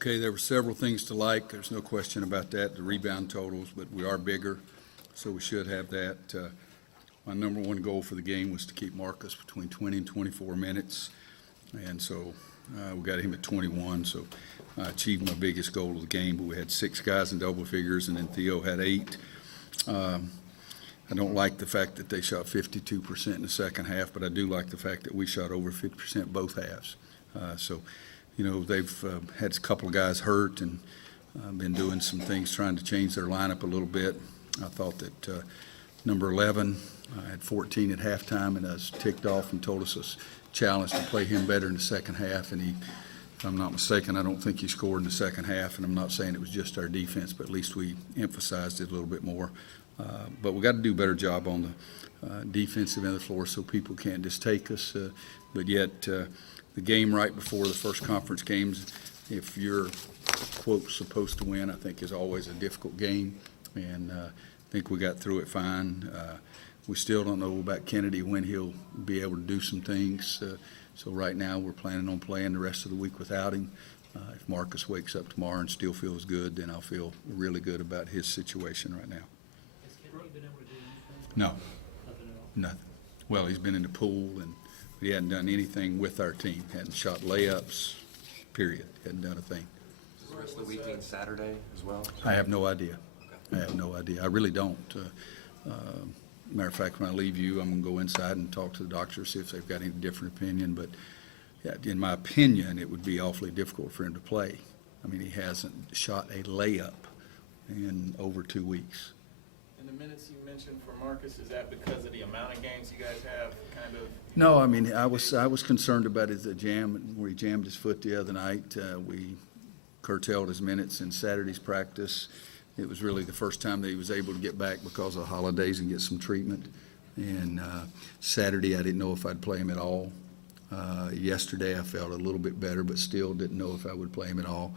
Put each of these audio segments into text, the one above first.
Okay, there were several things to like. There's no question about that, the rebound totals, but we are bigger, so we should have that. My number one goal for the game was to keep Marcus between 20 and 24 minutes, and so we got him at 21, so I achieved my biggest goal of the game, but we had 6 guys in double figures, and then Theo had 8. I don't like the fact that they shot 52% in the second half, but I do like the fact that we shot over 50% both halves. They've had a couple of guys hurt and been doing some things trying to change their lineup a little bit. I thought that number 11 had 14 at halftime, and I was ticked off and told us a challenge to play him better in the second half, and if I'm not mistaken, I don't think he scored in the second half, and I'm not saying it was just our defense, but at least we emphasized it a little bit more. But we got to do a better job on the defensive end of the floor so people can't just take us. But yet, the game right before the first conference games, if you're, quote, supposed to win, I think is always a difficult game. And I think we got through it fine. We still don't know about Kennedy, when he'll be able to do some things. So right now we're planning on playing the rest of the week without him. If Marcus wakes up tomorrow and still feels good, then I'll feel really good about his situation right now. Has Kennedy been able to do anything? No. Nothing at all? Nothing. Well, he's been in the pool, and he hadn't done anything with our team. Hadn't shot layups, period. Hadn't done a thing. Does the rest of the week mean Saturday as well? I have no idea. I have no idea. I really don't. Matter of fact, when I leave you, I'm going to go inside and talk to the doctors, see if they've got any different opinion. But yeah, in my opinion, it would be awfully difficult for him to play. I mean, he hasn't shot a layup in over 2 weeks. And the minutes you mentioned for Marcus, is that because of the amount of games you guys have, kind of? No, I mean, I was concerned about his jam, where he jammed his foot the other night. We curtailed his minutes in Saturday's practice. It was really the first time that he was able to get back because of holidays and get some treatment. And Saturday, I didn't know if I'd play him at all. Yesterday, I felt a little bit better, but still didn't know if I would play him at all.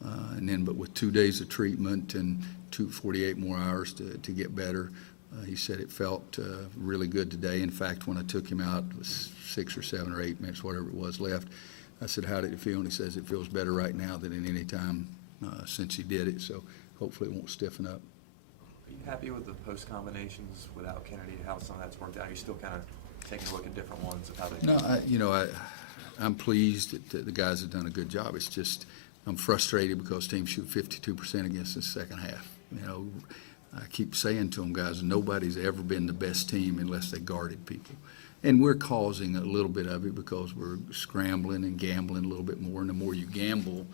But with 2 days of treatment and 48 more hours to get better, he said it felt really good today. In fact, when I took him out, it was 6 or 7 or 8 minutes, whatever it was left, I said, "How did it feel?" And he says, "It feels better right now than at any time since he did it." So hopefully it won't stiffen up. Are you happy with the post combinations without Kennedy, how some of that's worked out? You're still kind of taking a look at different ones of how they. No, I'm pleased that the guys have done a good job. It's just I'm frustrated because teams shoot 52% against the second half. I keep saying to them, guys, nobody's ever been the best team unless they guarded people. And we're causing a little bit of it because we're scrambling and gambling a little bit more. And the more you gamble,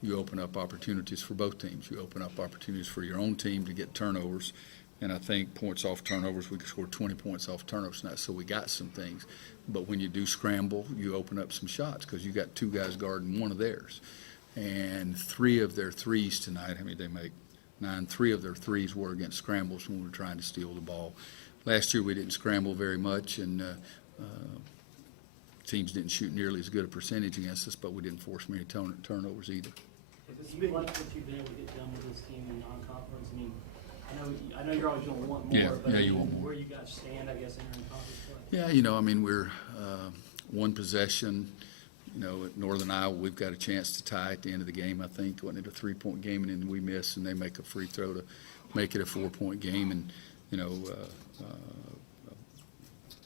you open up opportunities for both teams. You open up opportunities for your own team to get turnovers. And I think points off turnovers, we could score 20 points off turnovers tonight, so we got some things. But when you do scramble, you open up some shots because you got 2 guys guarding one of theirs. And 3 of their threes tonight, how many did they make? 9. 3 of their threes were against scrambles when we were trying to steal the ball. Last year we didn't scramble very much, and teams didn't shoot nearly as good a percentage against us, but we didn't force many turnovers either. Do you like what you've been able to get done with this team in non-conference? I mean, I know you're always going to want more, but you want more. Where you guys stand, I guess, entering conference Yeah, play? we're one possession. At Northern Iowa, we've got a chance to tie at the end of the game, I think. Wasn't it a 3-point game, and then we miss, and they make a free throw to make it a 4-point game. And,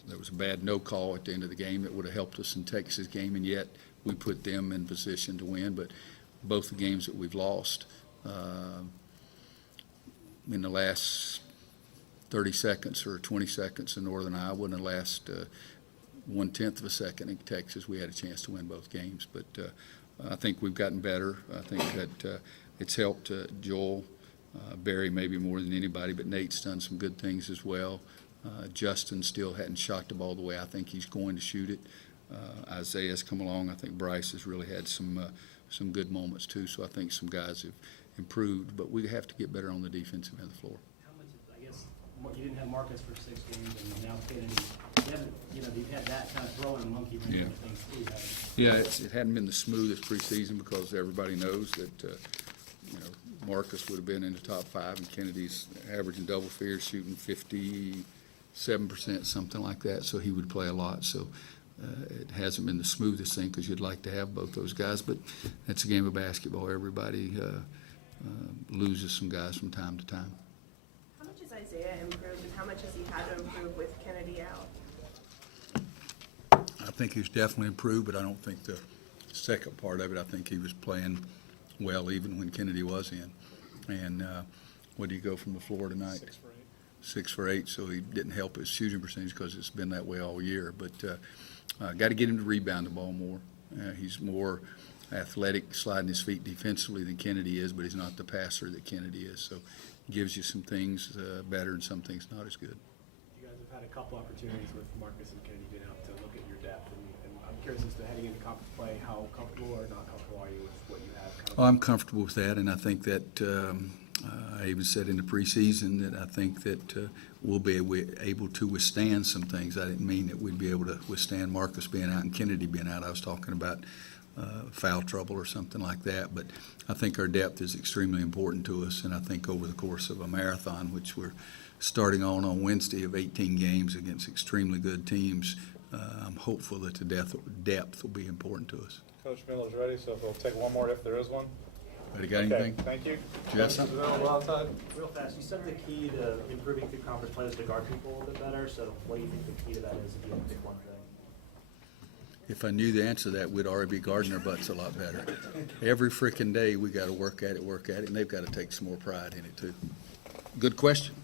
there was a bad no call at the end of the game that would have helped us in Texas game, and yet we put them in position to win. But both the games that we've lost in the last 30 seconds or 20 seconds in Northern Iowa, in the last 1/10 of a second in Texas, we had a chance to win both games. But I think we've gotten better. I think that it's helped Joel, Barry maybe more than anybody, but Nate's done some good things as well. Justin still hadn't shot the ball the way I think he's going to shoot it. Isaiah's come along. I think Bryce has really had some good moments too. So I think some guys have improved, but we have to get better on the defensive end of the floor. How much, I guess, you didn't have Marcus for 6 games, and now Kennedy. You've had that kind of throwing a monkey wrench into things too, haven't you? Yeah, it hadn't been the smoothest preseason because everybody knows that Marcus would have been in the top 5, and Kennedy's averaging double figures, shooting 57%, something like that. So he would play a lot. So it hasn't been the smoothest thing because you'd like to have both those guys, but that's a game of basketball. Everybody loses some guys from time to time. How much has Isaiah improved, and how much has he had to improve with Kennedy out? I think he's definitely improved, but I don't think the second part of it, I think he was playing well even when Kennedy was in. And what did he go from the floor tonight? 6 for 8. 6 for 8, so he didn't help his shooting percentage because it's been that way all year. But got to get him to rebound the ball more. He's more athletic, sliding his feet defensively than Kennedy is, but he's not the passer that Kennedy is. So gives you some things better and some things not as good. You guys have had a couple opportunities with Marcus and Kennedy being out to look at your depth, and I'm curious as to heading into conference play, how comfortable or not comfortable are you with what you have? Kind of I'm comfortable with that, and I think that I even said in the preseason that I think that we'll be able to withstand some things. I didn't mean that we'd be able to withstand Marcus being out and Kennedy being out. I was talking about foul trouble or something like that. But I think our depth is extremely important to us, and I think over the course of a marathon, which we're starting on Wednesday of 18 games against extremely good teams, I'm hopeful that the depth will be important to us. Coach Miller's ready, so we'll take one more if there is one. But got Okay, anything? thank you. Do you have something? Available outside? real fast, you said the key to improving through conference play is to guard people a little bit better, so what do you think the key to that is if you had to pick one thing? If I knew the answer to that, we'd already be guarding our butts a lot better. Every frickin' day, we got to work at it, and they've got to take some more pride in it, too. Good question.